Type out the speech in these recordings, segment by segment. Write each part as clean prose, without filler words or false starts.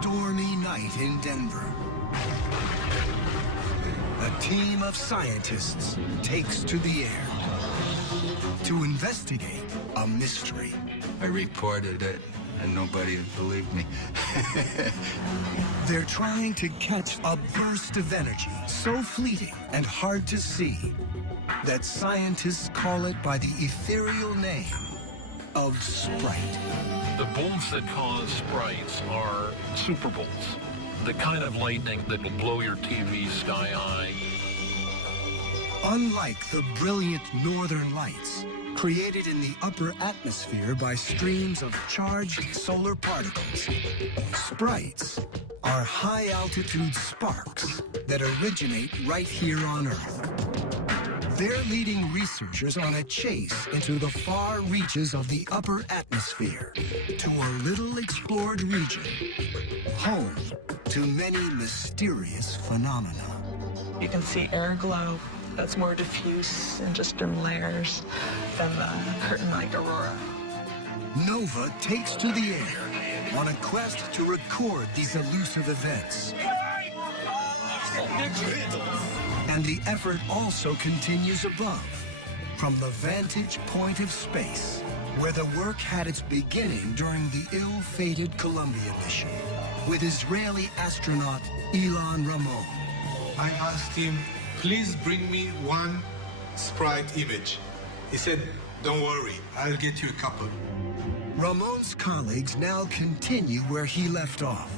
stormy night in Denver. A team of scientists takes to the air to investigate a mystery. I reported it, and nobody believed me. They're trying to catch a burst of energy so fleeting and hard to see that scientists call it by the ethereal name of Sprite. The bolts that cause sprites are super bolts, the kind of lightning that will blow your TV sky high. Unlike the brilliant northern lights, created in the upper atmosphere by streams of charged solar particles, sprites are high-altitude sparks that originate right here on Earth. They're leading researchers on a chase into the far reaches of the upper atmosphere to a little explored region, home to many mysterious phenomena. You can see air glow that's more diffuse and just in layers than the curtain-like aurora. Nova takes to the air on a quest to record these elusive events. And the effort also continues above, from the vantage point of space, where the work had its beginning during the ill-fated Columbia mission, with Israeli astronaut Ilan Ramon. I asked him, please bring me one sprite image. He said, don't worry, I'll get you a couple. Ramon's colleagues now continue where he left off.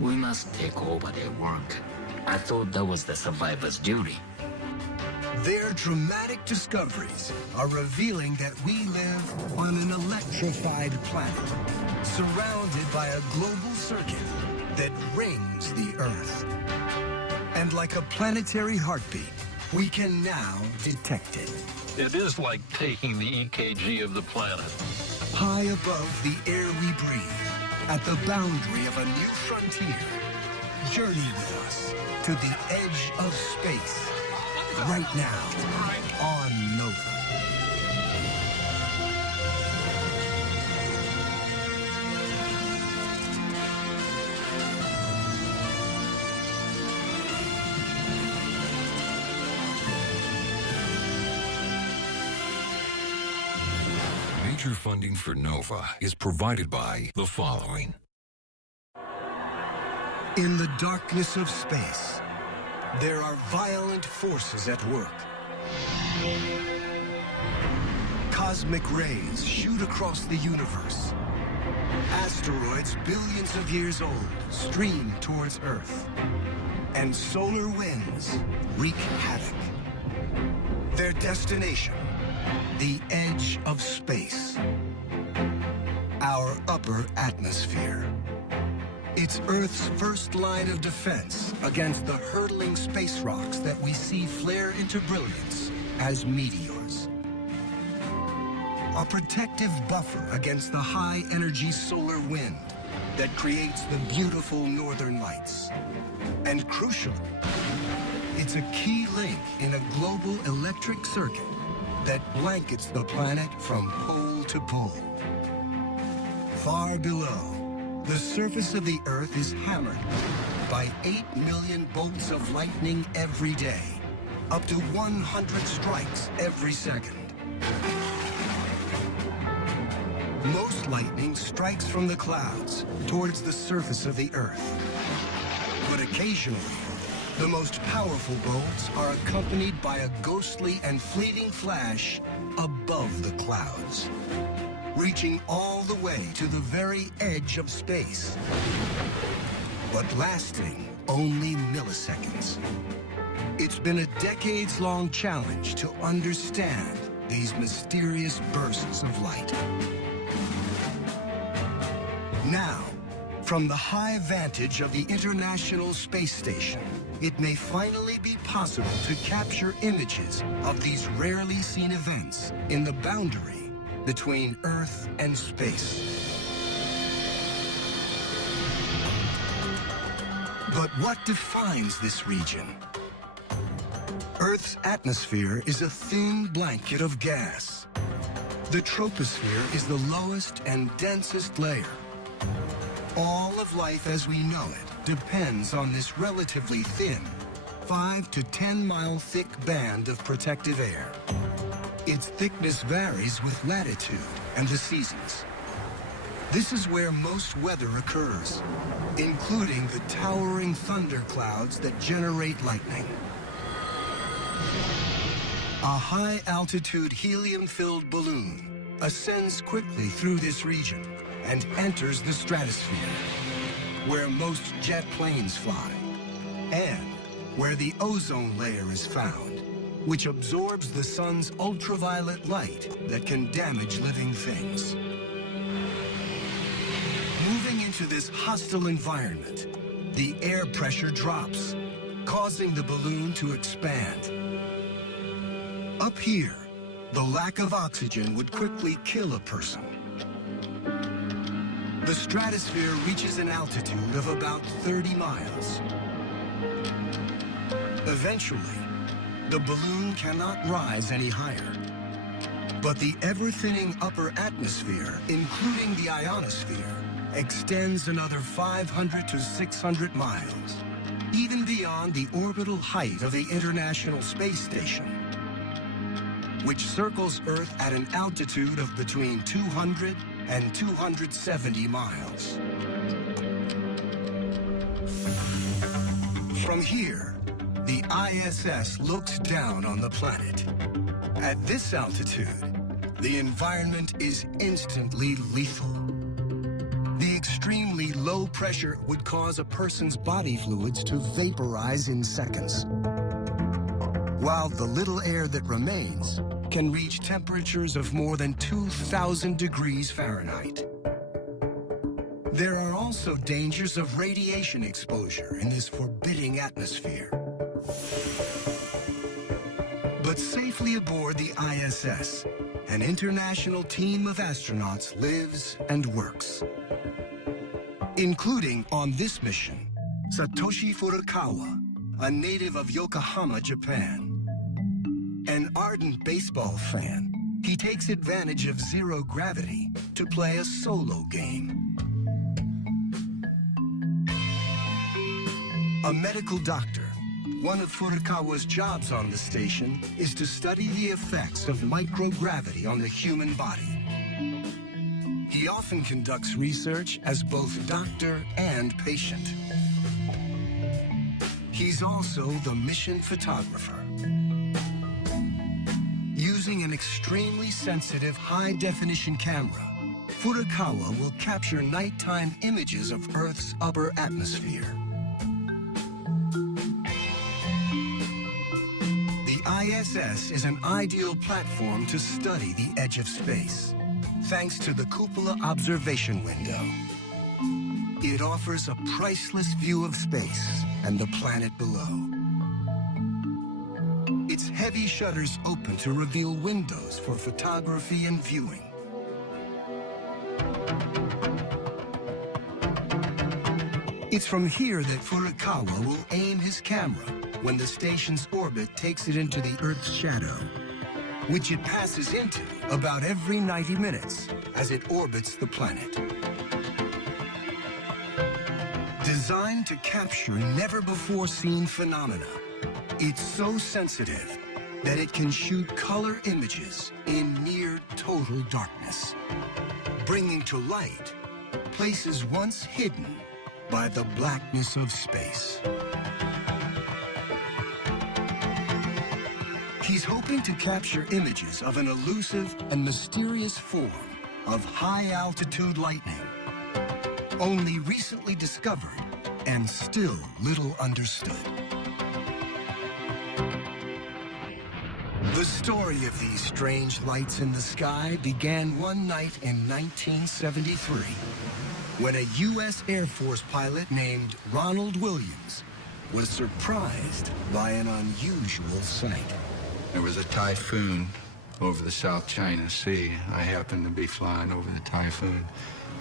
We must take over their work. I thought that was the survivor's duty. Their dramatic discoveries are revealing that we live on an electrified planet, surrounded by a global circuit that rings the Earth. And like a planetary heartbeat, we can now detect it. It is like taking the EKG of the planet. High above the air we breathe, at the boundary of a new frontier, journey with us to the edge of space, right now on Nova. Major funding for NOVA is provided by the following. In the darkness of space, there are violent forces at work. Cosmic rays shoot across the universe. Asteroids billions of years old stream towards Earth. And solar winds wreak havoc. Their destination, the edge of space. Our upper atmosphere. It's Earth's first line of defense against the hurtling space rocks that we see flare into brilliance as meteors. A protective buffer against the high-energy solar wind that creates the beautiful northern lights. And crucially, it's a key link in a global electric circuit that blankets the planet from pole to pole. Far below, the surface of the Earth is hammered by 8 million bolts of lightning every day, up to 100 strikes every second. Most lightning strikes from the clouds towards the surface of the Earth. But occasionally, the most powerful bolts are accompanied by a ghostly and fleeting flash above the clouds, reaching all the way to the very edge of space, but lasting only milliseconds. It's been a decades-long challenge to understand these mysterious bursts of light. Now, from the high vantage of the International Space Station, it may finally be possible to capture images of these rarely seen events in the boundary between Earth and space. But what defines this region? Earth's atmosphere is a thin blanket of gas. The troposphere is the lowest and densest layer. All of life as we know it depends on this relatively thin, 5 to 10 mile thick band of protective air. Its thickness varies with latitude and the seasons. This is where most weather occurs, including the towering thunder clouds that generate lightning. A high-altitude helium-filled balloon ascends quickly through this region and enters the stratosphere, where most jet planes fly, and where the ozone layer is found, which absorbs the sun's ultraviolet light that can damage living things. Moving into this hostile environment, the air pressure drops, causing the balloon to expand. Up here, the lack of oxygen would quickly kill a person. The stratosphere reaches an altitude of about 30 miles. Eventually, the balloon cannot rise any higher. But the ever-thinning upper atmosphere, including the ionosphere, extends another 500 to 600 miles, even beyond the orbital height of the International Space Station, which circles Earth at an altitude of between 200 and 270 miles. From here, the ISS looks down on the planet. At this altitude, the environment is instantly lethal. The extremely low pressure would cause a person's body fluids to vaporize in seconds, while the little air that remains can reach temperatures of more than 2,000 degrees Fahrenheit. There are also dangers of radiation exposure in this forbidding atmosphere. But safely aboard the ISS, an international team of astronauts lives and works. Including on this mission, Satoshi Furukawa, a native of Yokohama, Japan. An ardent baseball fan, he takes advantage of zero gravity to play a solo game. A medical doctor, one of Furukawa's jobs on the station is to study the effects of microgravity on the human body. He often conducts research as both doctor and patient. He's also the mission photographer. Using an extremely sensitive high-definition camera, Furukawa will capture nighttime images of Earth's upper atmosphere. The ISS is an ideal platform to study the edge of space, thanks to the cupola observation window. It offers a priceless view of space and the planet below. Its heavy shutters open to reveal windows for photography and viewing. It's from here that Furukawa will aim his camera when the station's orbit takes it into the Earth's shadow, which it passes into about every 90 minutes as it orbits the planet. Designed to capture never-before-seen phenomena, it's so sensitive that it can shoot color images in near total darkness, bringing to light places once hidden by the blackness of space. He's hoping to capture images of an elusive and mysterious form of high-altitude lightning, only recently discovered and still little understood. The story of these strange lights in the sky began one night in 1973, when a U.S. Air Force pilot named Ronald Williams was surprised by an unusual sight. There was a typhoon over the South China Sea. I happened to be flying over the typhoon.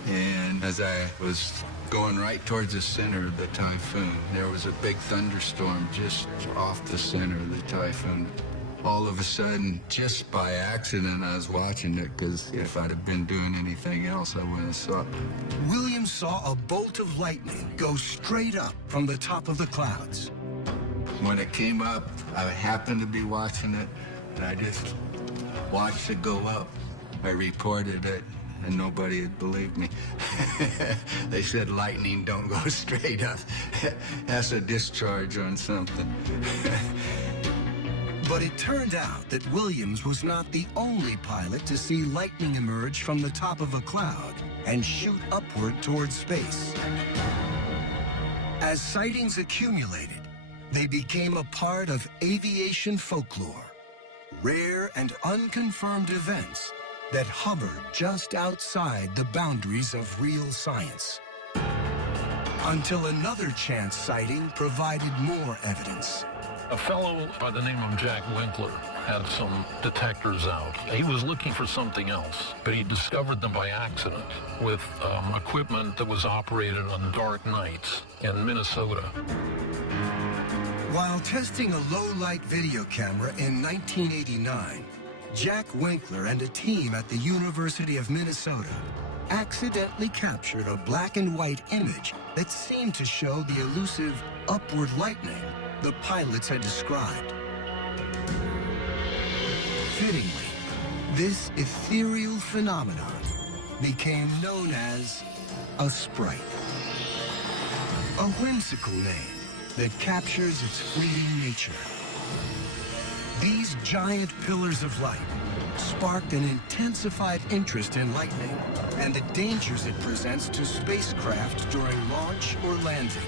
And as I was going right towards the center of the typhoon, there was a big thunderstorm just off the center of the typhoon. All of a sudden, just by accident, I was watching it, because if I'd have been doing anything else, I wouldn't have saw it. Williams Williams saw a bolt of lightning go straight up from the top of the clouds. When it came up, I happened to be watching it, and I just watched it go up. I reported it, and nobody had believed me. They said lightning don't go straight up. That's a discharge on something. But it turned out that Williams was not the only pilot to see lightning emerge from the top of a cloud and shoot upward towards space. As sightings accumulated, they became a part of aviation folklore, rare and unconfirmed events that hovered just outside the boundaries of real science. Until another chance sighting provided more evidence. A fellow by the name of Jack Winkler had some detectors out. He was looking for something else, but he discovered them by accident with equipment that was operated on dark nights in Minnesota. While testing a low-light video camera in 1989, Jack Winkler and a team at the University of Minnesota accidentally captured a black and white image that seemed to show the elusive upward lightning the pilots had described. Fittingly, this ethereal phenomenon became known as a sprite, a whimsical name that captures its fleeting nature. These giant pillars of light sparked an intensified interest in lightning and the dangers it presents to spacecraft during launch or landing.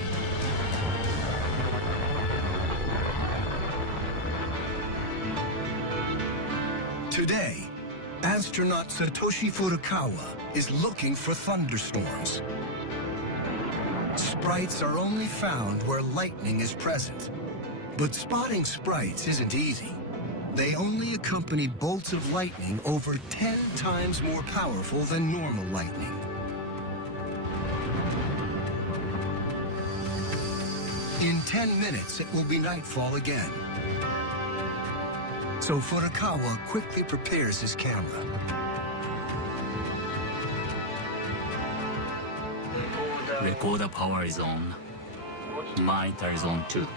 Today, astronaut Satoshi Furukawa is looking for thunderstorms. Sprites are only found where lightning is present. But spotting sprites isn't easy. They only accompany bolts of lightning over 10 times more powerful than normal lightning. In 10 minutes, it will be nightfall again. So Furukawa quickly prepares his camera. Recorder power is on. Monitor is on too.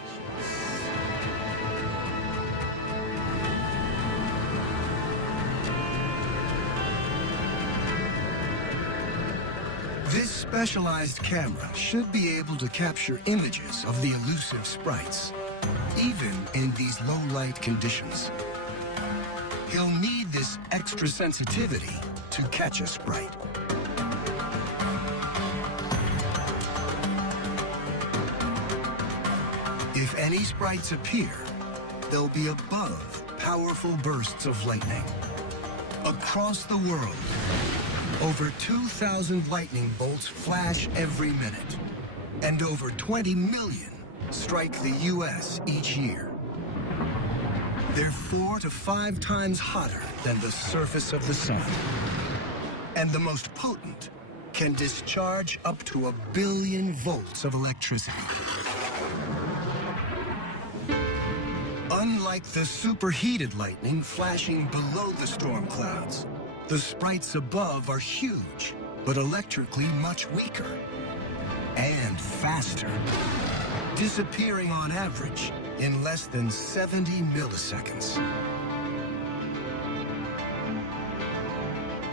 This specialized camera should be able to capture images of the elusive sprites, even in these low-light conditions. He'll need this extra sensitivity to catch a sprite. If any sprites appear, they'll be above powerful bursts of lightning. Across the world, over 2,000 lightning bolts flash every minute, and over 20 million strike the U.S. each year. They're 4 to 5 times hotter than the surface of the sun. And the most potent can discharge up to 1 billion volts of electricity. Unlike the superheated lightning flashing below the storm clouds, the sprites above are huge, but electrically much weaker and faster, disappearing on average in less than 70 milliseconds.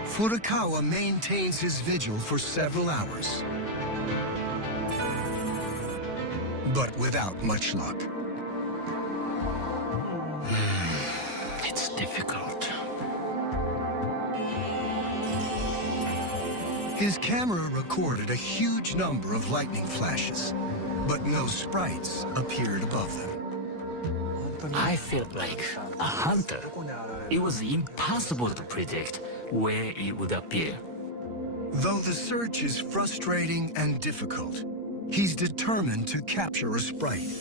Furukawa maintains his vigil for several hours, but without much luck. It's difficult. His camera recorded a huge number of lightning flashes, but no sprites appeared above them. I felt like a hunter. It was impossible to predict where it would appear. Though the search is frustrating and difficult, he's determined to capture a sprite.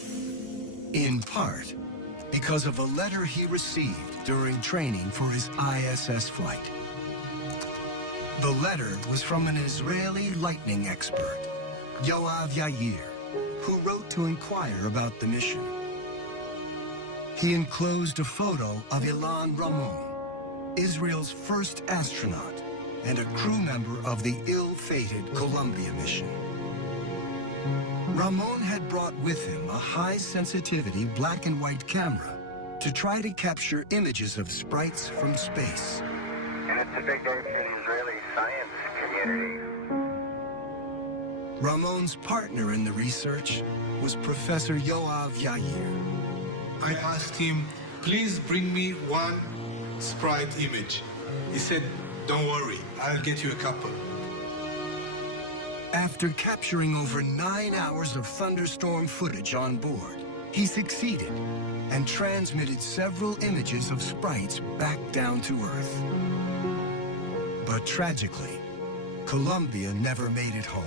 In part, because of a letter he received during training for his ISS flight. The letter was from an Israeli lightning expert, Yoav Yair, who wrote to inquire about the mission. He enclosed a photo of Ilan Ramon, Israel's first astronaut, and a crew member of the ill-fated Columbia mission. Ramon had brought with him a high-sensitivity black and white camera to try to capture images of sprites from space. And it's a big day for the Israeli science community. Ramon's partner in the research was Professor Yoav Yair. I asked him, please bring me one sprite image. He said, don't worry, I'll get you a couple. After capturing over 9 hours of thunderstorm footage on board, he succeeded and transmitted several images of sprites back down to Earth. But tragically, Columbia never made it home.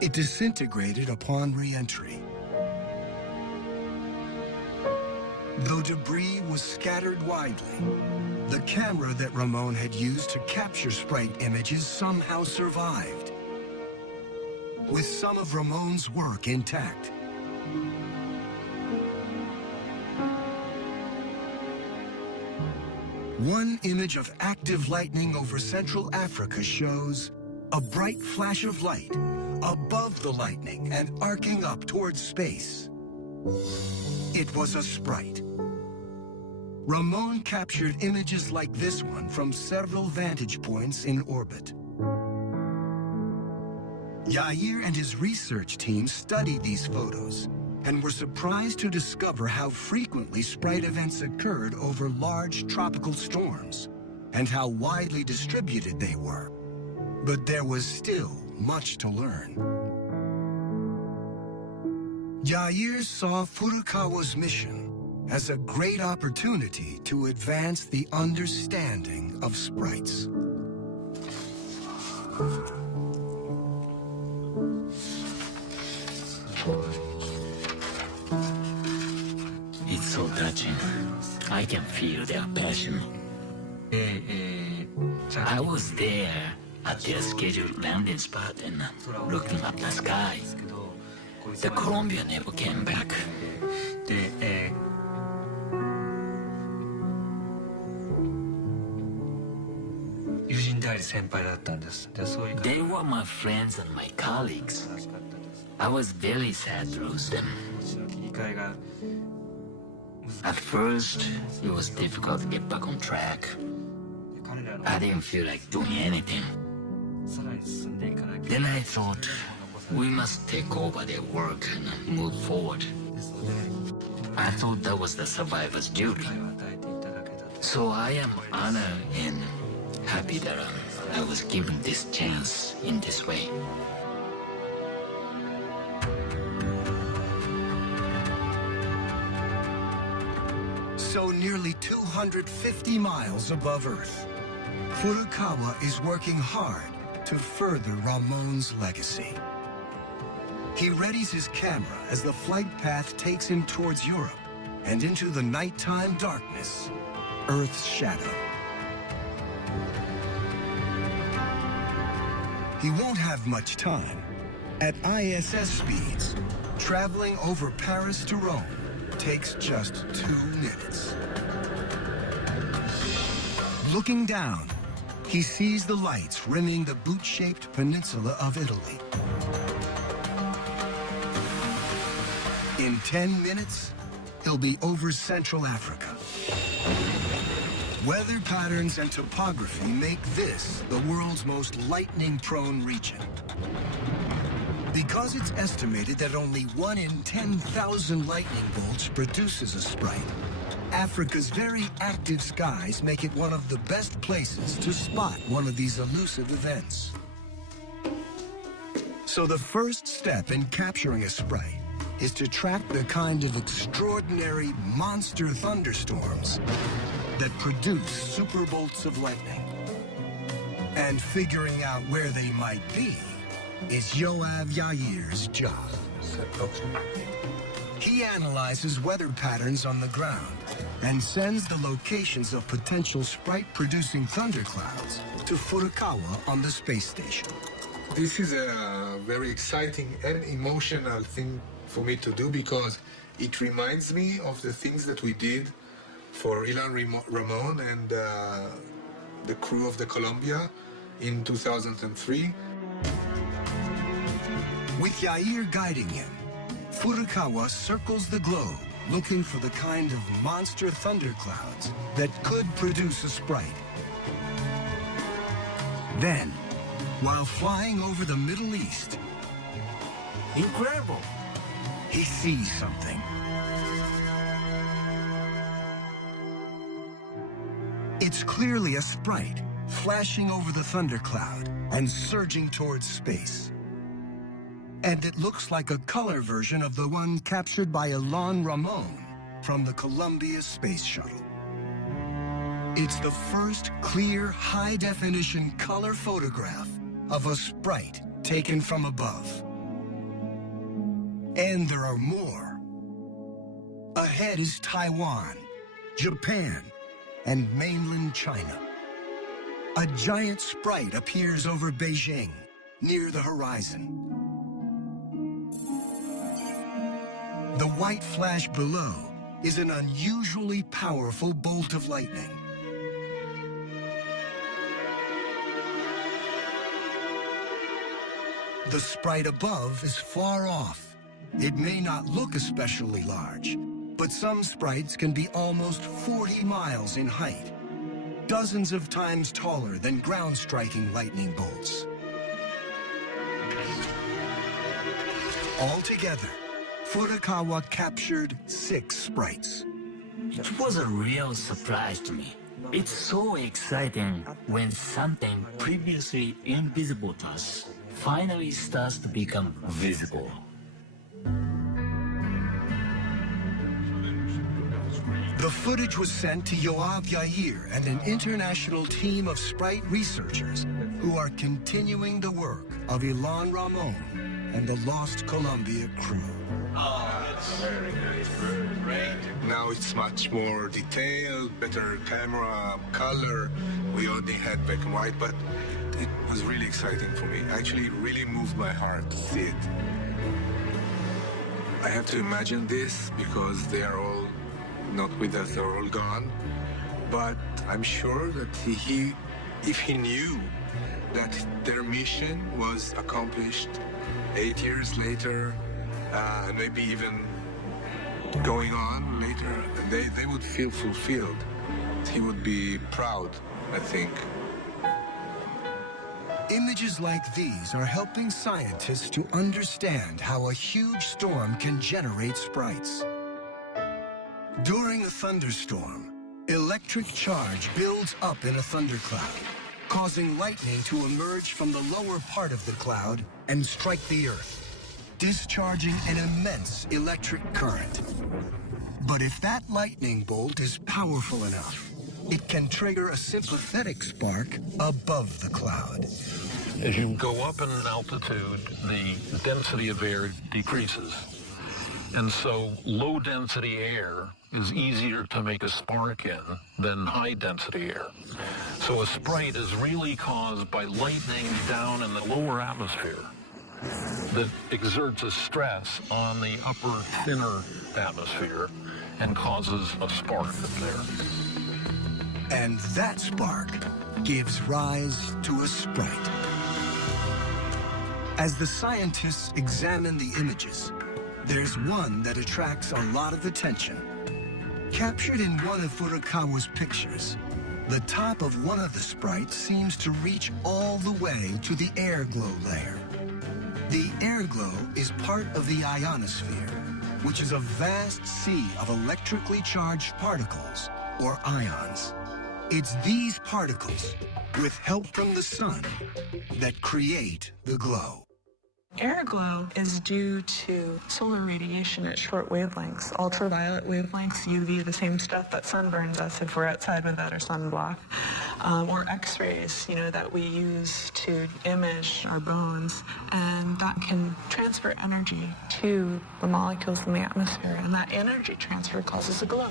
It disintegrated upon re-entry. Though debris was scattered widely, the camera that Ramon had used to capture sprite images somehow survived, with some of Ramon's work intact. One image of active lightning over Central Africa shows a bright flash of light above the lightning and arcing up towards space. It was a sprite. Ramon captured images like this one from several vantage points in orbit. Yair and his research team studied these photos and were surprised to discover how frequently sprite events occurred over large tropical storms and how widely distributed they were. But there was still much to learn. Yair saw Furukawa's mission as a great opportunity to advance the understanding of sprites. It's so touching. I can feel their passion. I was there at their scheduled landing spot and looking up the sky. The Columbia never came back. They were my friends and my colleagues. I was very sad to lose them. At first, it was difficult to get back on track. I didn't feel like doing anything. Then I thought, we must take over their work and move forward. I thought that was the survivor's duty. So I am honored and happy that I was given this chance in this way. So nearly 250 miles above Earth, Furukawa is working hard to further Ramon's legacy. He readies his camera as the flight path takes him towards Europe and into the nighttime darkness, Earth's shadow. He won't have much time. At ISS speeds, traveling over Paris to Rome takes just 2 minutes. Looking down, he sees the lights rimming the boot-shaped peninsula of Italy. In 10 minutes, he'll be over Central Africa. Weather patterns and topography make this the world's most lightning-prone region. Because it's estimated that only 1 in 10,000 lightning bolts produces a sprite, Africa's very active skies make it one of the best places to spot one of these elusive events. So the first step in capturing a sprite is to track the kind of extraordinary monster thunderstorms that produce super bolts of lightning. And figuring out where they might be is Yoav Yair's job. He analyzes weather patterns on the ground and sends the locations of potential sprite-producing thunderclouds to Furukawa on the space station. This is a very exciting and emotional thing for me to do because it reminds me of the things that we did for Ilan Ramon and the crew of the Columbia. in 2003. With Yair guiding him, Furukawa circles the globe looking for the kind of monster thunderclouds that could produce a sprite. Then, while flying over the Middle East, Incredible! he sees something. It's clearly a sprite flashing over the thundercloud and surging towards space. And it looks like a color version of the one captured by Ilan Ramon from the Columbia Space Shuttle. It's the first clear, high-definition color photograph of a sprite taken from above. And there are more. Ahead is Taiwan, Japan, and mainland China. A giant sprite appears over Beijing, near the horizon. The white flash below is an unusually powerful bolt of lightning. The sprite above is far off. It may not look especially large, but some sprites can be almost 40 miles in height, dozens of times taller than ground-striking lightning bolts. Altogether, Furukawa captured 6 sprites. It was a real surprise to me. It's so exciting when something previously invisible to us finally starts to become visible. The footage was sent to Yoav Yair and an international team of sprite researchers who are continuing the work of Ilan Ramon and the lost Columbia crew. Now it's much more detailed, better camera, color. We only had black and white, but it was really exciting for me. Actually, it really moved my heart to see it. I have to imagine this because they are all not with us, they're all gone. But I'm sure that if he knew that their mission was accomplished 8 years later, maybe even going on later, they would feel fulfilled. He would be proud, I think. Images like these are helping scientists to understand how a huge storm can generate sprites. During a thunderstorm, electric charge builds up in a thundercloud, causing lightning to emerge from the lower part of the cloud and strike the Earth, discharging an immense electric current. But if that lightning bolt is powerful enough, it can trigger a sympathetic spark above the cloud. As you go up in altitude, the density of air decreases. And so low-density air is easier to make a spark in than high-density air. So a sprite is really caused by lightning down in the lower atmosphere that exerts a stress on the upper, thinner atmosphere and causes a spark in there. And that spark gives rise to a sprite. As the scientists examine the images, there's one that attracts a lot of attention. Captured in one of Furukawa's pictures, the top of one of the sprites seems to reach all the way to the air glow layer. The air glow is part of the ionosphere, which is a vast sea of electrically charged particles, or ions. It's these particles, with help from the sun, that create the glow. Air glow is due to solar radiation at short wavelengths, ultraviolet wavelengths, UV, the same stuff that sunburns us if we're outside without our sunblock, or X-rays, that we use to image our bones, and that can transfer energy to the molecules in the atmosphere, and that energy transfer causes a glow.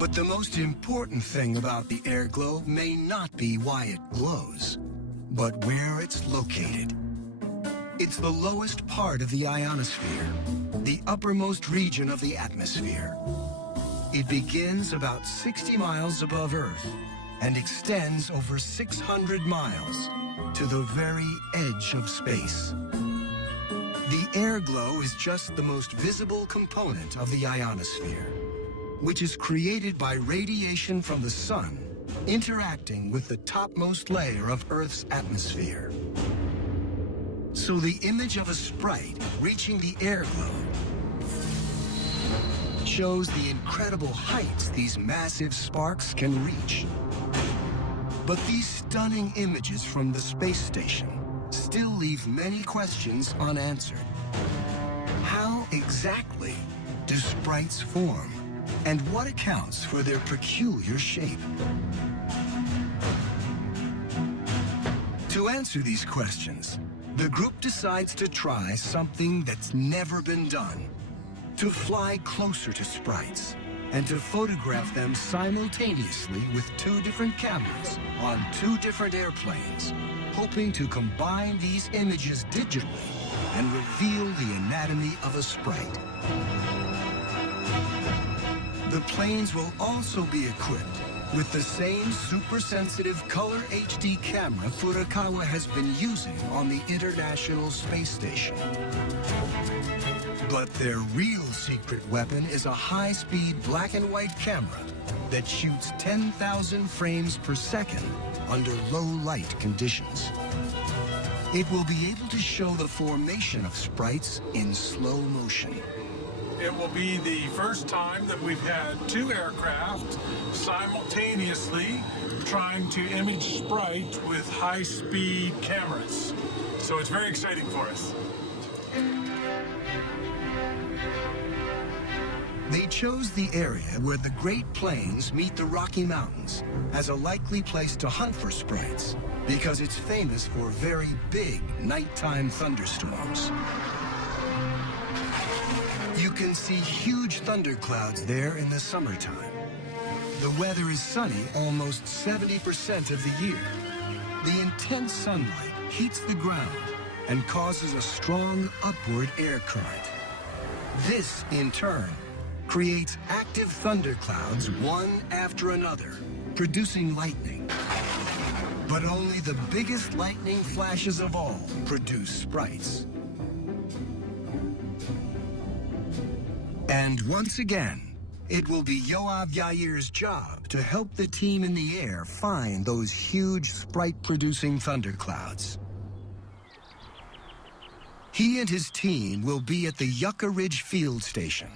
But the most important thing about the air glow may not be why it glows, but where it's located. It's the lowest part of the ionosphere, the uppermost region of the atmosphere. It begins about 60 miles above Earth and extends over 600 miles to the very edge of space. The air glow is just the most visible component of the ionosphere, which is created by radiation from the sun interacting with the topmost layer of Earth's atmosphere. So the image of a sprite reaching the air glow shows the incredible heights these massive sparks can reach. But these stunning images from the space station still leave many questions unanswered. How exactly do sprites form? And what accounts for their peculiar shape? To answer these questions, the group decides to try something that's never been done: to fly closer to sprites and to photograph them simultaneously with 2 different cameras on 2 different airplanes, hoping to combine these images digitally and reveal the anatomy of a sprite. The planes will also be equipped with the same super-sensitive color HD camera Furukawa has been using on the International Space Station. But their real secret weapon is a high-speed black and white camera that shoots 10,000 frames per second under low light conditions. It will be able to show the formation of sprites in slow motion. It will be the first time that we've had 2 aircraft simultaneously trying to image sprite with high-speed cameras. So it's very exciting for us. They chose the area where the Great Plains meet the Rocky Mountains as a likely place to hunt for sprites because it's famous for very big nighttime thunderstorms. You can see huge thunderclouds there in the summertime. The weather is sunny almost 70% of the year. The intense sunlight heats the ground and causes a strong upward air current. This, in turn, creates active thunderclouds one after another, producing lightning. But only the biggest lightning flashes of all produce sprites. And once again, it will be Yoav Yair's job to help the team in the air find those huge sprite-producing thunderclouds. He and his team will be at the Yucca Ridge Field Station,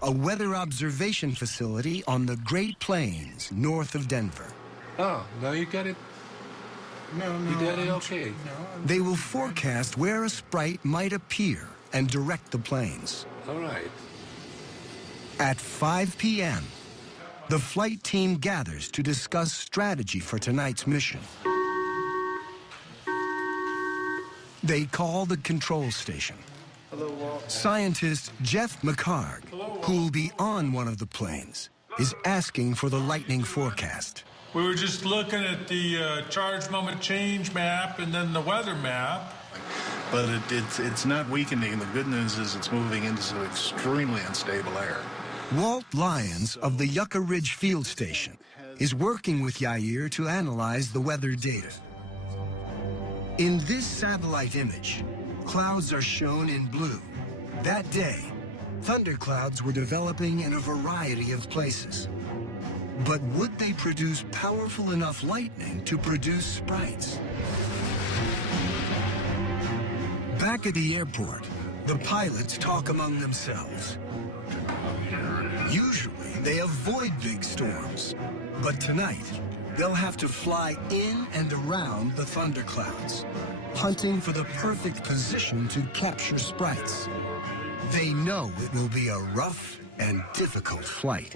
a weather observation facility on the Great Plains north of Denver. Oh, no, you got it. No, you got it okay. They will forecast where a sprite might appear and direct the planes. All right. At 5 p.m., the flight team gathers to discuss strategy for tonight's mission. They call the control station. Scientist Jeff McHarg, who will be on one of the planes, is asking for the lightning forecast. We were just looking at the charge moment change map and then the weather map. But it's not weakening. The good news is it's moving into extremely unstable air. Walt Lyons of the Yucca Ridge Field Station is working with Yair to analyze the weather data. In this satellite image, clouds are shown in blue. That day, thunderclouds were developing in a variety of places. But would they produce powerful enough lightning to produce sprites? Back at the airport, the pilots talk among themselves. Usually, they avoid big storms, but tonight, they'll have to fly in and around the thunderclouds, hunting for the perfect position to capture sprites. They know it will be a rough and difficult flight.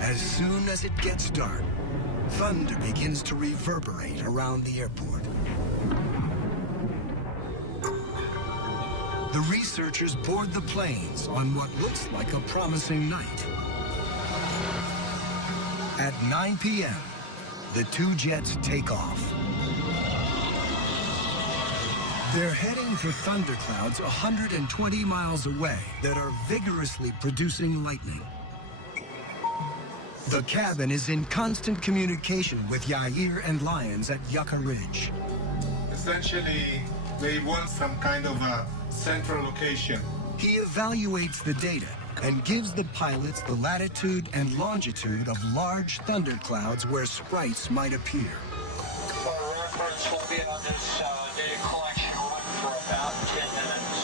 As soon as it gets dark, thunder begins to reverberate around the airport. The researchers board the planes on what looks like a promising night. At 9 p.m., the 2 jets take off. They're heading for thunderclouds 120 miles away that are vigorously producing lightning. The cabin is in constant communication with Yair and Lyons at Yucca Ridge. Essentially, they want some kind of a central location. He evaluates the data and gives the pilots the latitude and longitude of large thunderclouds where sprites might appear. Our records will be on this data collection run for about 10 minutes.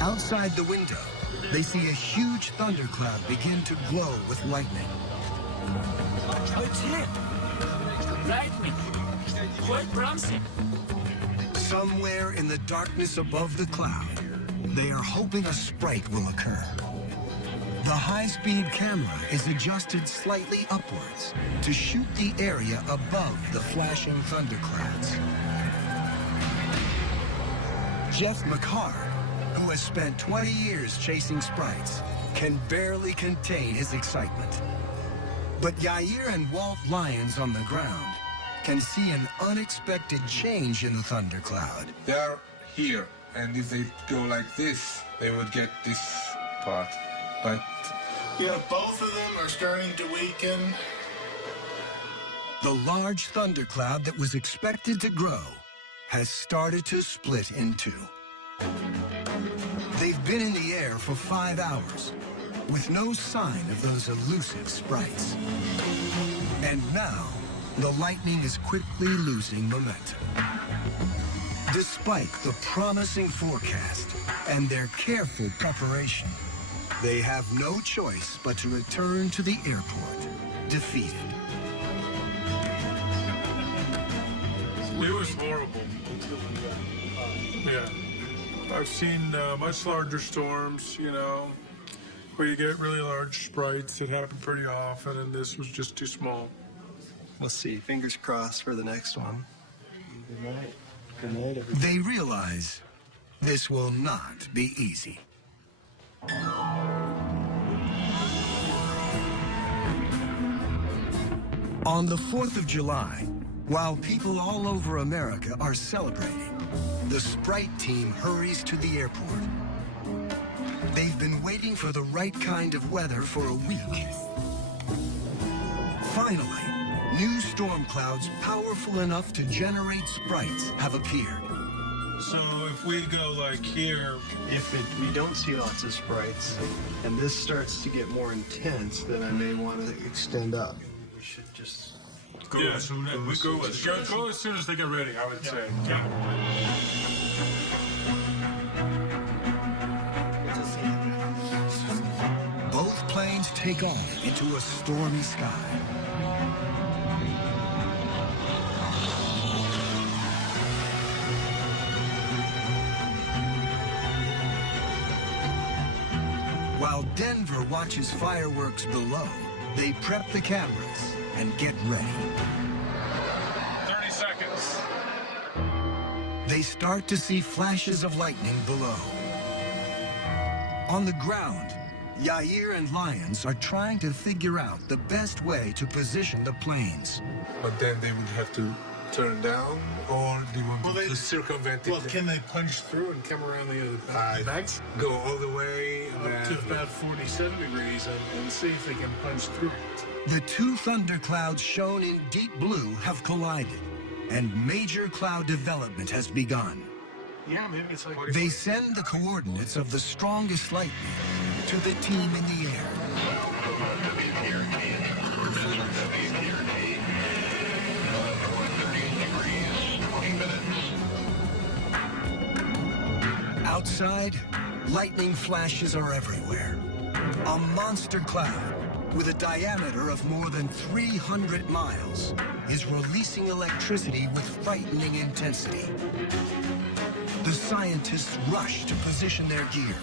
Outside the window, they see a huge thundercloud begin to glow with lightning. It's it. Lightning. Quite promising. Somewhere in the darkness above the cloud, they are hoping a sprite will occur. The high-speed camera is adjusted slightly upwards to shoot the area above the flashing thunderclouds. Jeff McHarg, who has spent 20 years chasing sprites, can barely contain his excitement. But Yair and Walt Lyons on the ground can see an unexpected change in the thundercloud. They are here, and if they go like this, they would get this part. But Yeah, both of them are starting to weaken. The large thundercloud that was expected to grow has started to split in two. They've been in the air for 5 hours, with no sign of those elusive sprites. And now, the lightning is quickly losing momentum. Despite the promising forecast and their careful preparation, they have no choice but to return to the airport, defeated. It was horrible. Yeah. I've seen much larger storms, you know, where you get really large sprites that happen pretty often, and this was just too small. We'll see. Fingers crossed for the next one. Good night. Good night, everybody. They realize this will not be easy. On the 4th of July, while people all over America are celebrating, the Sprite team hurries to the airport. They've been waiting for the right kind of weather for a week. Finally, new storm clouds powerful enough to generate sprites have appeared. So if we go like here, If we don't see lots of sprites, and this starts to get more intense, then I may want to extend up. We should just go, yeah, so we go as soon as they get ready, I would say. Yeah. Both planes take off into a stormy sky. While Denver watches fireworks below, they prep the cameras and get ready. 30 seconds. They start to see flashes of lightning below. On the ground, Yair and Lyons are trying to figure out the best way to position the planes. But then they would have to turn down, or they would to circumvent it. Well, can they punch through and come around the other side? Go all the way Up to about 47 degrees and see if they can punch through it. The two thunderclouds shown in deep blue have collided, and major cloud development has begun. Yeah, maybe it's like... They send the coordinates of the strongest lightning to the team in the air. Outside, lightning flashes are everywhere. A monster cloud with a diameter of more than 300 miles is releasing electricity with frightening intensity. The scientists rush to position their gear.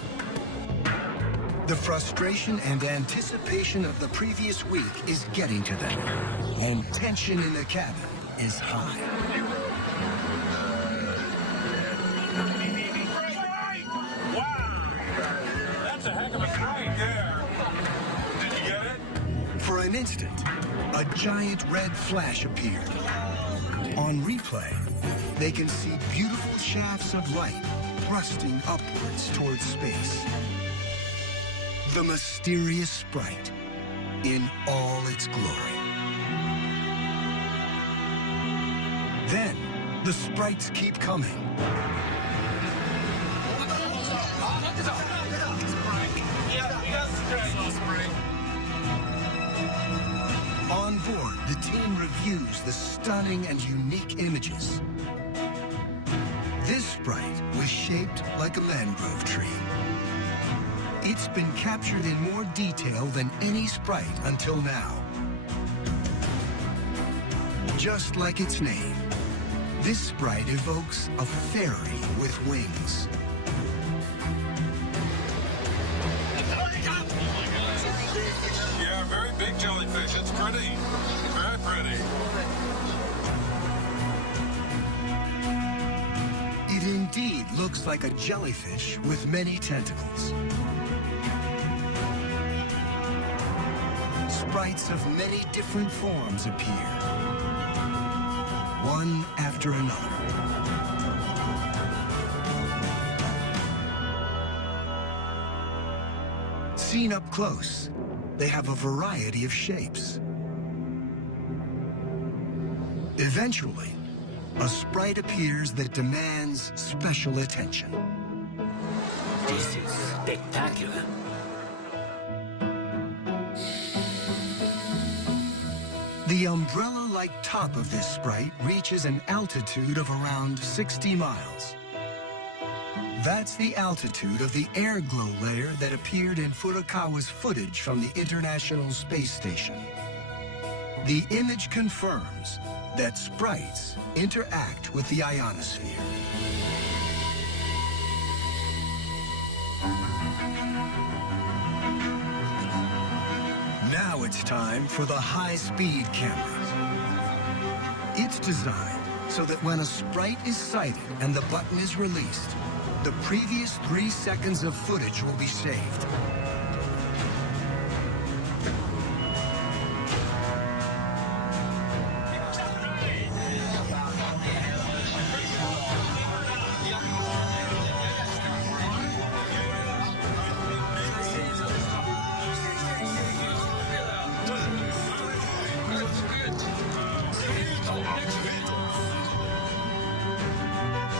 The frustration and anticipation of the previous week is getting to them, and tension in the cabin is high. That's a heck of a strike there. Did you get it? For an instant, a giant red flash appeared. On replay, they can see beautiful shafts of light thrusting upwards towards space. The mysterious sprite in all its glory. Then, the sprites keep coming. On board, the team reviews the stunning and unique images. This sprite was shaped like a mangrove tree. It's been captured in more detail than any sprite until now. Just like its name, this sprite evokes a fairy with wings. Yeah, very big jellyfish. It's pretty. Very pretty. It indeed looks like a jellyfish with many tentacles. Sprites of many different forms appear, one after another. Seen up close, they have a variety of shapes. Eventually, a sprite appears that demands special attention. This is spectacular. The umbrella-like top of this sprite reaches an altitude of around 60 miles. That's the altitude of the air glow layer that appeared in Furukawa's footage from the International Space Station. The image confirms that sprites interact with the ionosphere. Now it's time for the high-speed camera. It's designed so that when a sprite is sighted and the button is released, the previous 3 seconds of footage will be saved.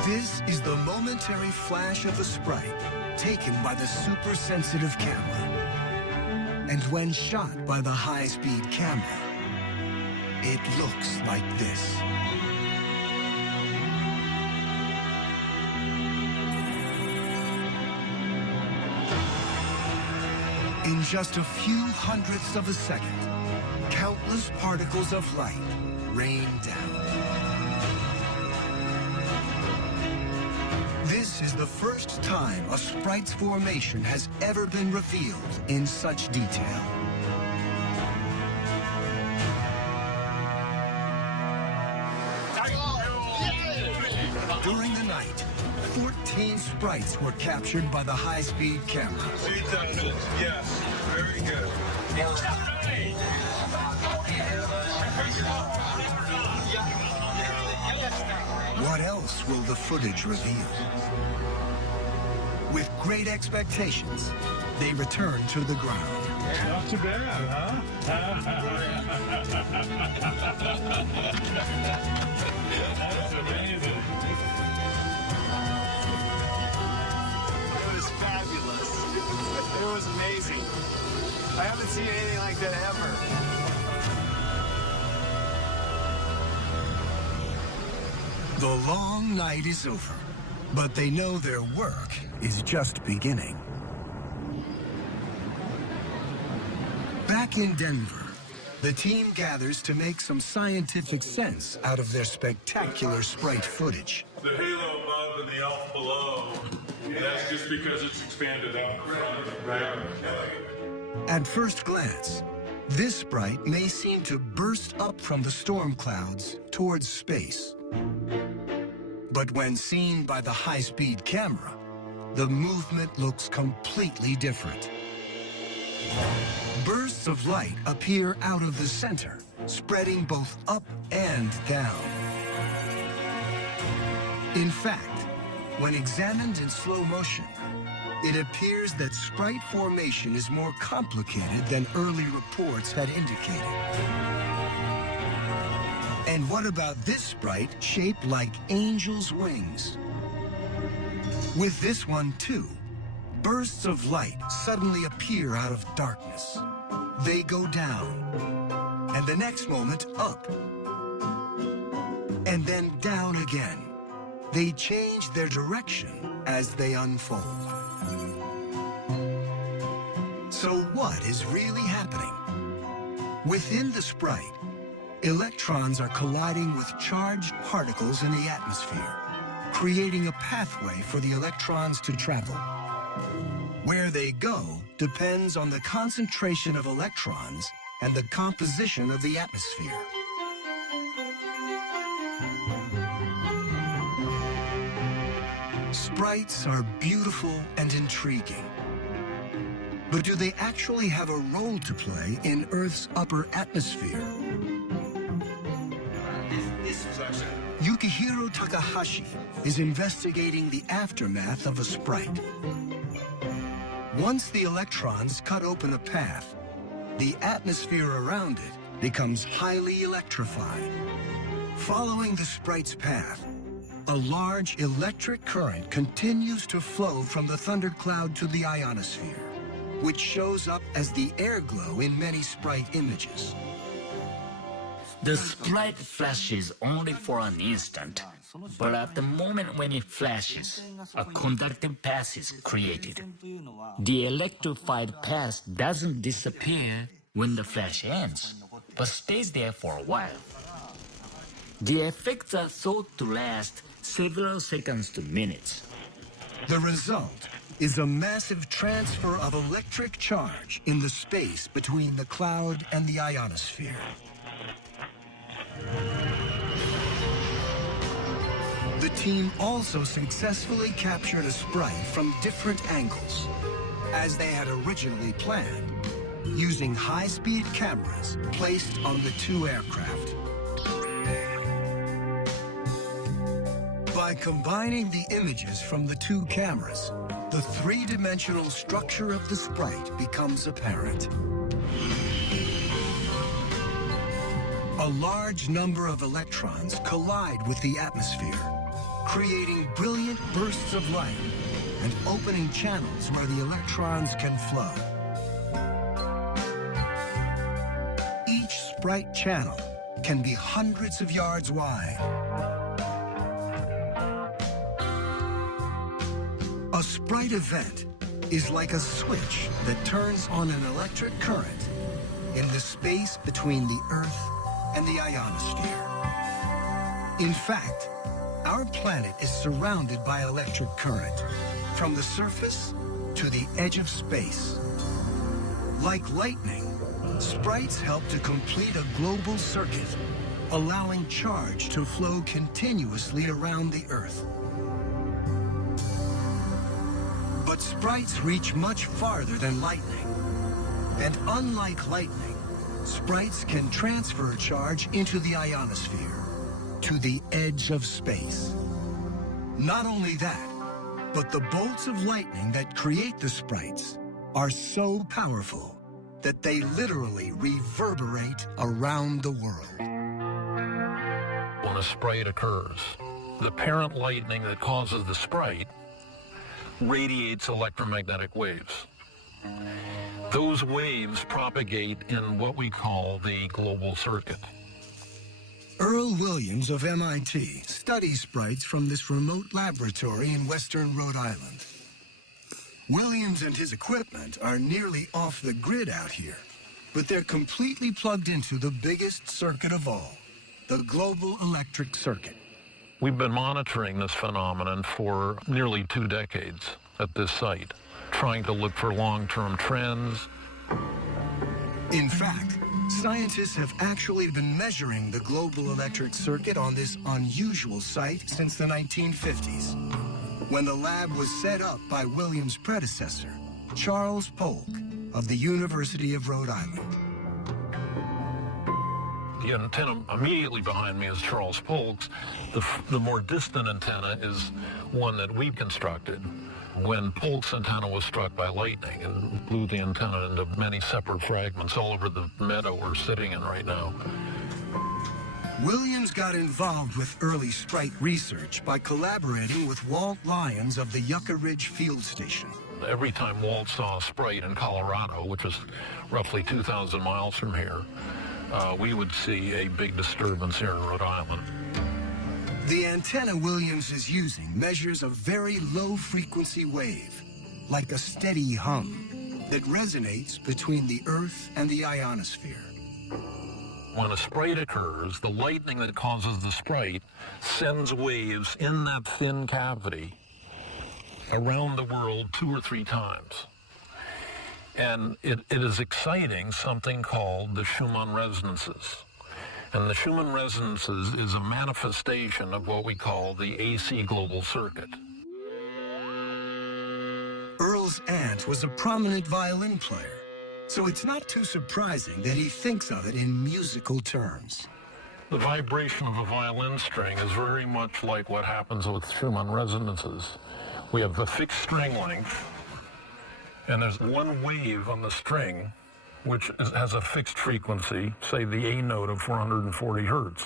This is the momentary flash of the sprite taken by the super-sensitive camera. And when shot by the high-speed camera, it looks like this. In just a few hundredths of a second, countless particles of light rain down. This is the first time a sprite's formation has ever been revealed in such detail. During the night, 14 sprites were captured by the high-speed camera. Yes, very good. What else will the footage reveal? With great expectations, they return to the ground. Not too bad, huh? That's amazing. It was fabulous. It was amazing. I haven't seen anything like that ever. The long night is over, but they know their work is just beginning. Back in Denver, the team gathers to make some scientific sense out of their spectacular sprite footage. The halo above and the elf below, that's just because it's expanded out from there. At first glance, this sprite may seem to burst up from the storm clouds towards space. But when seen by the high-speed camera, the movement looks completely different. Bursts of light appear out of the center, spreading both up and down. In fact, when examined in slow motion, it appears that sprite formation is more complicated than early reports had indicated. And what about this sprite shaped like angels' wings? With this one, too, bursts of light suddenly appear out of darkness. They go down, and the next moment up, and then down again. They change their direction as they unfold. So what is really happening? Within the sprite, electrons are colliding with charged particles in the atmosphere, creating a pathway for the electrons to travel. Where they go depends on the concentration of electrons and the composition of the atmosphere. Sprites are beautiful and intriguing. But do they actually have a role to play in Earth's upper atmosphere? Yukihiro Takahashi is investigating the aftermath of a sprite. Once the electrons cut open a path, the atmosphere around it becomes highly electrified. Following the sprite's path, a large electric current continues to flow from the thundercloud to the ionosphere, which shows up as the airglow in many sprite images. The sprite flashes only for an instant, but at the moment when it flashes, a conductive path is created. The electrified path doesn't disappear when the flash ends, but stays there for a while. The effects are thought to last several seconds to minutes. The result is a massive transfer of electric charge in the space between the cloud and the ionosphere. The team also successfully captured a sprite from different angles, as they had originally planned, using high-speed cameras placed on the two aircraft. By combining the images from the two cameras, the three-dimensional structure of the sprite becomes apparent. A large number of electrons collide with the atmosphere, creating brilliant bursts of light and opening channels where the electrons can flow. Each sprite channel can be hundreds of yards wide. A sprite event is like a switch that turns on an electric current in the space between the Earth and the ionosphere. In fact, our planet is surrounded by electric current, from the surface to the edge of space. Like lightning, sprites help to complete a global circuit, allowing charge to flow continuously around the Earth. But sprites reach much farther than lightning. And unlike lightning, sprites can transfer charge into the ionosphere, to the edge of space. Not only that, but the bolts of lightning that create the sprites are so powerful that they literally reverberate around the world. When a sprite occurs, the parent lightning that causes the sprite radiates electromagnetic waves. Those waves propagate in what we call the global circuit. Earl Williams of MIT studies sprites from this remote laboratory in western Rhode Island. Williams and his equipment are nearly off the grid out here, but they're completely plugged into the biggest circuit of all, the global electric circuit. We've been monitoring this phenomenon for nearly 2 decades at this site, trying to look for long-term trends. In fact, scientists have actually been measuring the global electric circuit on this unusual site since the 1950s, when the lab was set up by Williams' predecessor, Charles Polk of the University of Rhode Island. The antenna immediately behind me is Charles Polk's. The more distant antenna is one that we've constructed when Polk's antenna was struck by lightning and blew the antenna into many separate fragments all over the meadow we're sitting in right now. Williams got involved with early Sprite research by collaborating with Walt Lyons of the Yucca Ridge Field Station. Every time Walt saw a Sprite in Colorado, which is roughly 2,000 miles from here, we would see a big disturbance here in Rhode Island. The antenna Williams is using measures a very low-frequency wave, like a steady hum, that resonates between the Earth and the ionosphere. When a Sprite occurs, the lightning that causes the Sprite sends waves in that thin cavity around the world 2 or 3 times. And it is exciting something called the Schumann resonances. And the Schumann resonances is a manifestation of what we call the AC global circuit. Earl's aunt was a prominent violin player, so it's not too surprising that he thinks of it in musical terms. The vibration of a violin string is very much like what happens with Schumann resonances. We have a fixed string length, and there's one wave on the string which has a fixed frequency, say the A note of 440 hertz.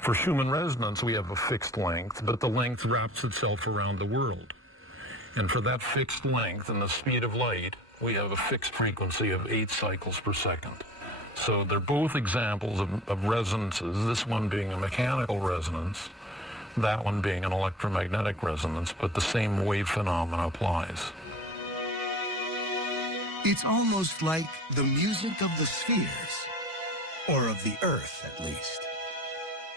For Schumann resonance, we have a fixed length, but the length wraps itself around the world. And for that fixed length and the speed of light, we have a fixed frequency of 8 cycles per second. So they're both examples of resonances, this one being a mechanical resonance, that one being an electromagnetic resonance, but the same wave phenomena applies. It's almost like the music of the spheres, or of the Earth at least.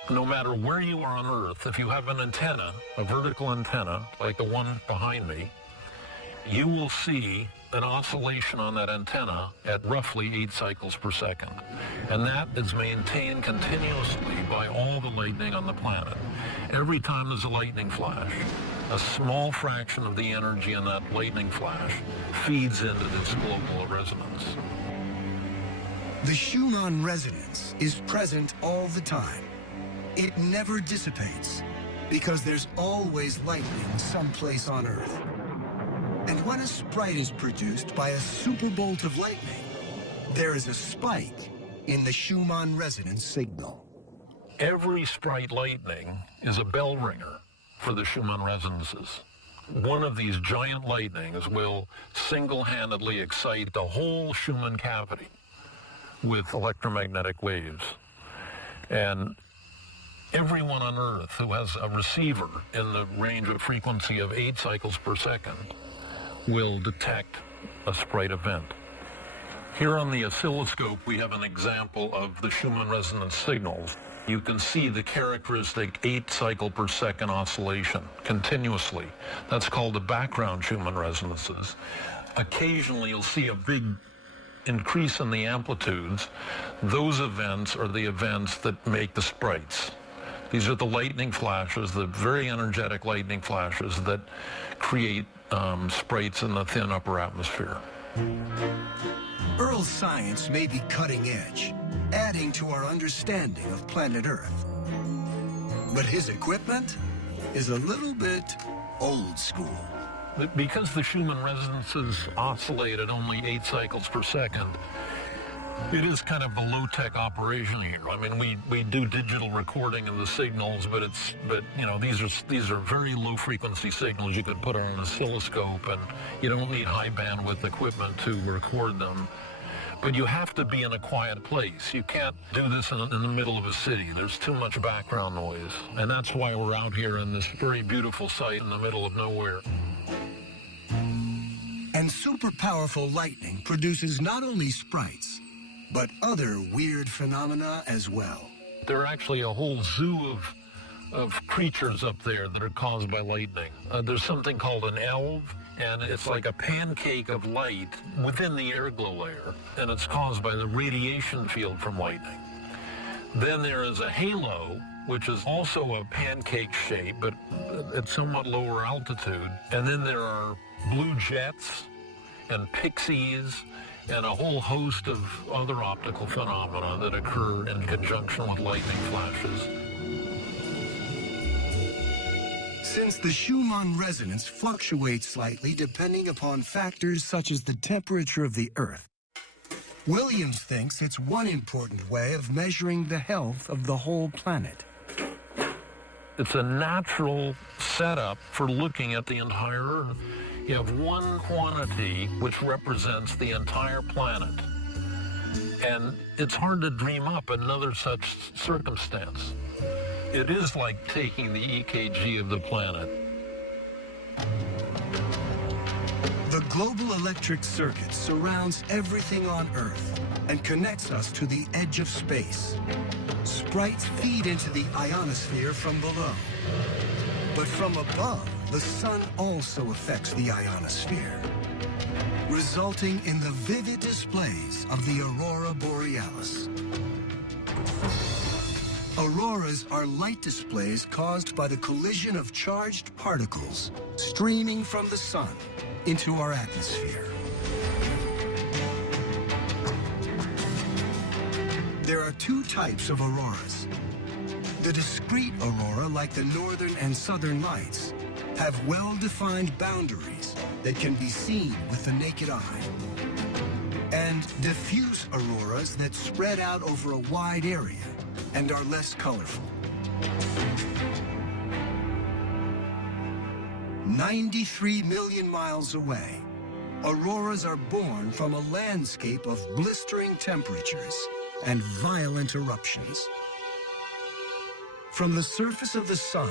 No matter where you are on Earth, if you have an antenna, a vertical antenna, like the one behind me, you will see an oscillation on that antenna at roughly 8 cycles per second. And that is maintained continuously by all the lightning on the planet. Every time there's a lightning flash, a small fraction of the energy in that lightning flash feeds into this global resonance. The Schumann resonance is present all the time. It never dissipates, because there's always lightning someplace on Earth. And when a Sprite is produced by a superbolt of lightning, there is a spike in the Schumann resonance signal. Every Sprite lightning is a bell ringer for the Schumann resonances. One of these giant lightnings will single-handedly excite the whole Schumann cavity with electromagnetic waves. And everyone on Earth who has a receiver in the range of frequency of 8 cycles per second will detect a Sprite event. Here on the oscilloscope, we have an example of the Schumann resonance signals. You can see the characteristic 8 cycle per second oscillation continuously. That's called the background Schumann resonances. Occasionally, you'll see a big increase in the amplitudes. Those events are the events that make the Sprites. These are the lightning flashes, the very energetic lightning flashes that create Sprites in the thin upper atmosphere. Earl's science may be cutting edge, adding to our understanding of planet Earth. But his equipment is a little bit old school. Because the Schumann resonances oscillate at only 8 cycles per second, it is kind of a low-tech operation here. I mean, we do digital recording of the signals, but you know, these are very low-frequency signals you could put on an oscilloscope, and you don't need high-bandwidth equipment to record them. But you have to be in a quiet place. You can't do this in the middle of a city. There's too much background noise, and that's why we're out here in this very beautiful site in the middle of nowhere. And super powerful lightning produces not only Sprites, but other weird phenomena as well. There are actually a whole zoo of creatures up there that are caused by lightning. There's something called an elv, and it's like a pancake of light within the airglow layer, and it's caused by the radiation field from lightning. Then there is a halo, which is also a pancake shape, but at somewhat lower altitude. And then there are blue jets and pixies and a whole host of other optical phenomena that occur in conjunction with lightning flashes. Since the Schumann resonance fluctuates slightly depending upon factors such as the temperature of the Earth, Williams thinks it's one important way of measuring the health of the whole planet. It's a natural setup for looking at the entire Earth. You have one quantity which represents the entire planet. And it's hard to dream up another such circumstance. It is like taking the EKG of the planet. The global electric circuit surrounds everything on Earth and connects us to the edge of space. Sprites feed into the ionosphere from below. But from above, the sun also affects the ionosphere, resulting in the vivid displays of the aurora borealis. Auroras are light displays caused by the collision of charged particles streaming from the sun into our atmosphere. There are two types of auroras. The discrete aurora, like the northern and southern lights, have well-defined boundaries that can be seen with the naked eye. And diffuse auroras that spread out over a wide area and are less colorful. 93 million miles away, auroras are born from a landscape of blistering temperatures and violent eruptions. From the surface of the sun,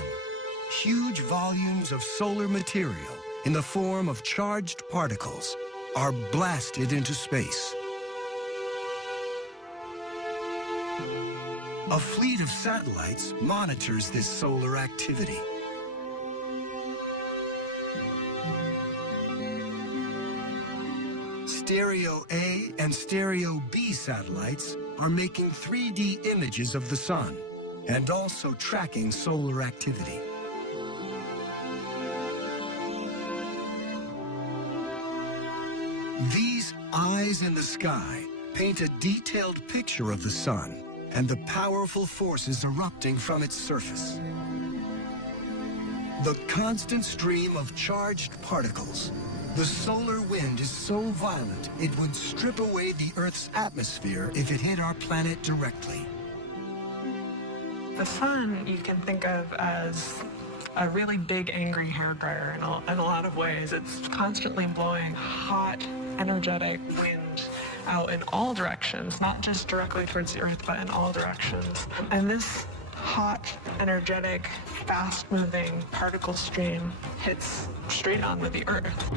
huge volumes of solar material in the form of charged particles are blasted into space. A fleet of satellites monitors this solar activity. Stereo A and Stereo B satellites are making 3D images of the sun and also tracking solar activity. These eyes in the sky paint a detailed picture of the sun and the powerful forces erupting from its surface. The constant stream of charged particles. The solar wind is so violent it would strip away the Earth's atmosphere if it hit our planet directly. The sun you can think of as a really big angry hairdryer in a lot of ways. It's constantly blowing hot, energetic wind out in all directions, not just directly towards the Earth, but in all directions. And this hot, energetic, fast-moving particle stream hits straight onto the Earth.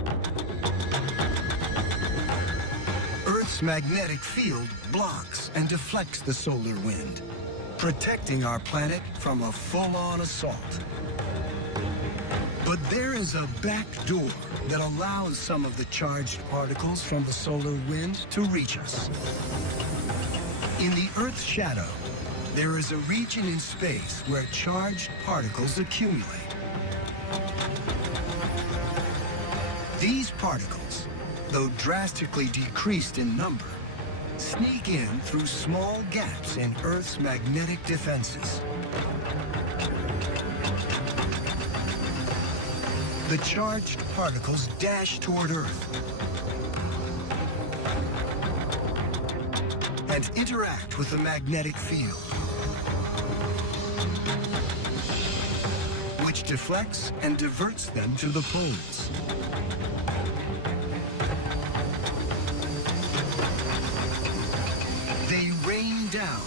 Earth's magnetic field blocks and deflects the solar wind, protecting our planet from a full-on assault. But there is a back door that allows some of the charged particles from the solar wind to reach us. In the Earth's shadow, there is a region in space where charged particles accumulate. These particles, though drastically decreased in number, sneak in through small gaps in Earth's magnetic defenses. The charged particles dash toward Earth and interact with the magnetic field, which deflects and diverts them to the poles. They rain down,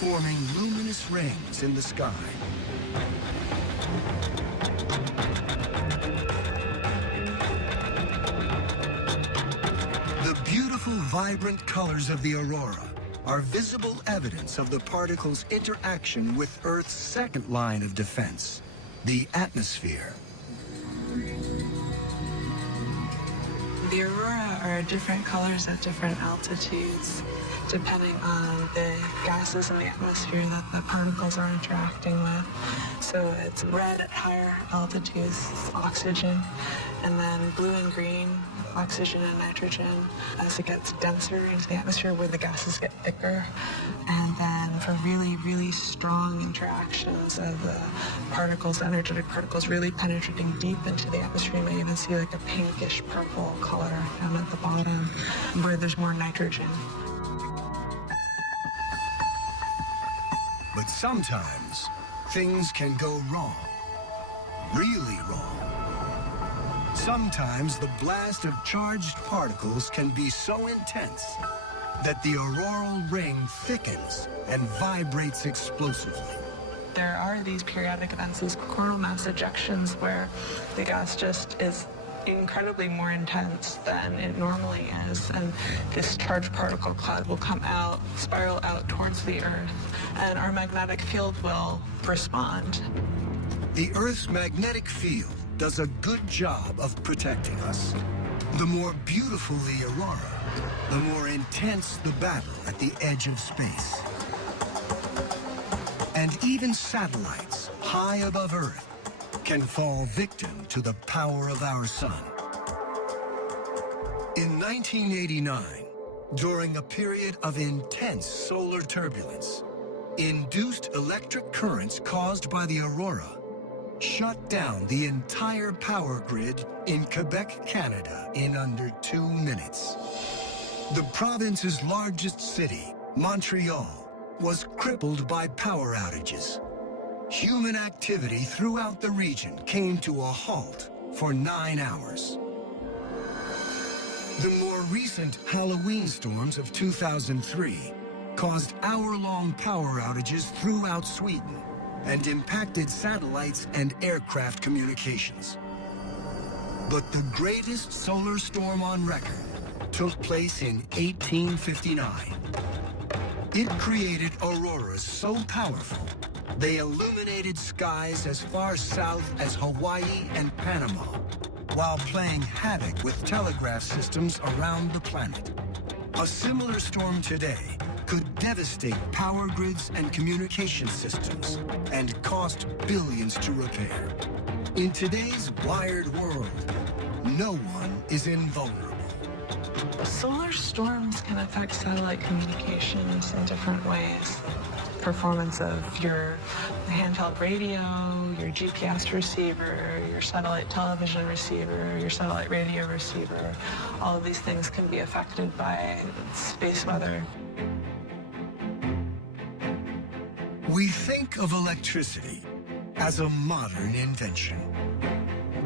forming luminous rings in the sky. The beautiful, vibrant colors of the aurora are visible evidence of the particles' interaction with Earth's second line of defense, the atmosphere. The aurora are different colors at different altitudes. depending on the gases in the atmosphere that the particles are interacting with. So it's red at higher altitudes, oxygen, and then blue and green, oxygen and nitrogen, as it gets denser into the atmosphere where the gases get thicker. And then for really, really strong interactions of the particles, energetic particles really penetrating deep into the atmosphere, you may even see like a pinkish purple color down at the bottom where there's more nitrogen. But sometimes things can go wrong, really wrong. Sometimes the blast of charged particles can be so intense that the auroral ring thickens and vibrates explosively. There are these periodic events, these coronal mass ejections, where the gas just is incredibly more intense than it normally is, and this charged particle cloud will come out, spiral out towards the Earth, and our magnetic field will respond. The Earth's magnetic field does a good job of protecting us. The more beautiful the aurora, the more intense the battle at the edge of space. And even satellites high above Earth can fall victim to the power of our sun. In 1989, during a period of intense solar turbulence, induced electric currents caused by the aurora shut down the entire power grid in Quebec, Canada, in under 2 minutes. The province's largest city, Montreal, was crippled by power outages. Human activity throughout the region came to a halt for 9 hours. The more recent Halloween storms of 2003 caused hour-long power outages throughout Sweden and impacted satellites and aircraft communications. But the greatest solar storm on record took place in 1859. It created auroras so powerful, they illuminated skies as far south as Hawaii and Panama, while playing havoc with telegraph systems around the planet. A similar storm today could devastate power grids and communication systems and cost billions to repair. In today's wired world, no one is invulnerable. Solar storms can affect satellite communications in different ways. Performance of your handheld radio, your GPS receiver, your satellite television receiver, your satellite radio receiver, all of these things can be affected by space weather. We think of electricity as a modern invention,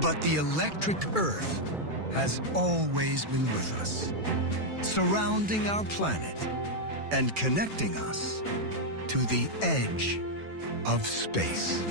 but the electric Earth has always been with us, surrounding our planet and connecting us to the edge of space.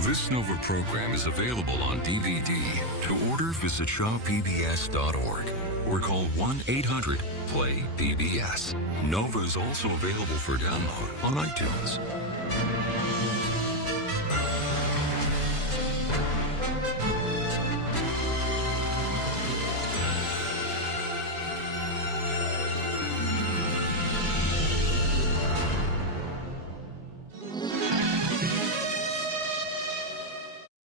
This Nova program is available on DVD. To order, visit shoppbs.org or call 1-800-PLAY-PBS. Nova is also available for download on iTunes.